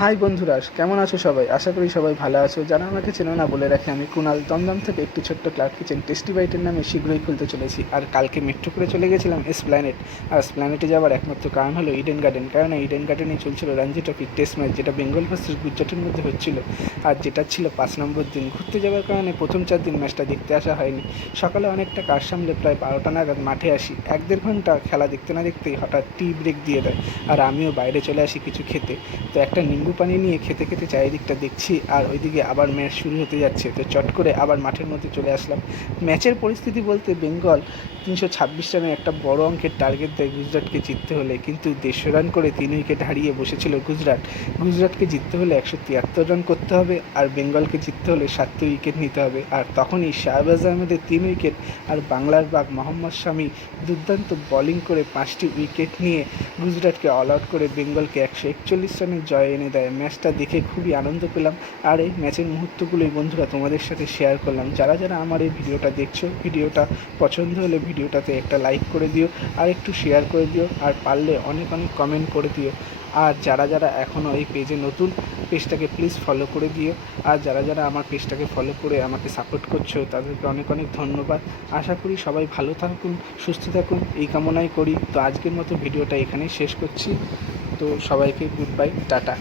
High বন্ধুরা, কেমন আছো সবাই? আশা করি সবাই ভালো আছো। যারা আমাকে চেনো না বলে রাখি, আমি কুণাল দমদম থেকে একটি ছোট্ট ক্লাউড কিচেন টেস্টি বাইটের নামে শীঘ্রই খুলতে চলেছি। আর কালকে মেট্রো করে চলে গেছিলাম এসপ্ল্যানেড। আর এসপ্ল্যানেডে যাওয়ার একমাত্র কারণ হলো ইডেন গার্ডেন, কারণ ইডেন গার্ডেনেই চলছিল রঞ্জি ট্রফির টেস্ট ম্যাচ, যেটা বেঙ্গল ভার্সেস গুজরাটের মধ্যে হচ্ছিল। আর যেটা ছিল 5 নম্বর দিন। ঘুরতে যাওয়ার কারণে প্রথম 4 দিন ম্যাচটা দেখতে আসা হয়নি। সকালে অনেকটা কাজ সামলে প্রায় 12টা নাগাদ মাঠে আসি। 1-1.5 ঘন্টা খেলা দেখতে না দেখতেই হঠাৎ টি ব্রেক দিয়ে দেয়, আর আমিও বাইরে চলে আসি কিছু খেতে। তো একটা নিম্বু পানি নিয়ে খেতে খেতে চারিদিকটা দেখছি, আর ওইদিকে আবার ম্যাচ শুরু হতে যাচ্ছে। তো চট করে আবার মাঠের মধ্যে চলে আসলাম। ম্যাচের পরিস্থিতি বলতে বেঙ্গল 326 রানের একটা বড় অঙ্কের টার্গেট দেয় গুজরাটকে জিততে হলে, কিন্তু 150 রান করে 3 উইকেট হারিয়ে বসেছিল গুজরাট। গুজরাটকে জিততে হলে 173 রান করতে হবে, আর বেঙ্গলকে জিততে হলে 7 উইকেট নিতে হবে। আর তখনই শাহবাজ আহমেদের 3 উইকেট আর বাংলার বাঘ মোহাম্মদ শামি দুর্দান্ত বোলিং করে 5টি উইকেট নিয়ে গুজরাটকে অল আউট করে বেঙ্গলকে 141 রানের জয় এনে দেয়। ম্যাচটা দেখে খুবই আনন্দ পেলাম, আর এই ম্যাচের মুহূর্তগুলোই বন্ধুরা তোমাদের সাথে শেয়ার করলাম। যারা যারা আমার এই ভিডিওটা দেখছো, ভিডিওটা পছন্দ হলে ভিডিওটাতে একটা লাইক করে দিও, আর একটু শেয়ার করে দিও, আর পারলে অনেক অনেক কমেন্ট করে দিও। আর যারা যারা এখনও এই পেজে নতুন, পেজটাকে প্লিজ ফলো করে দিও। আর যারা যারা আমার পেজটাকে ফলো করে আমাকে সাপোর্ট করছো, তাদেরকে অনেক অনেক ধন্যবাদ। আশা করি সবাই ভালো থাকুন, সুস্থ থাকুন, এই কামনাই করি। তো আজকের মতো ভিডিওটা এখানেই শেষ করছি। তো সবাইকে গুড বাই, টাটা।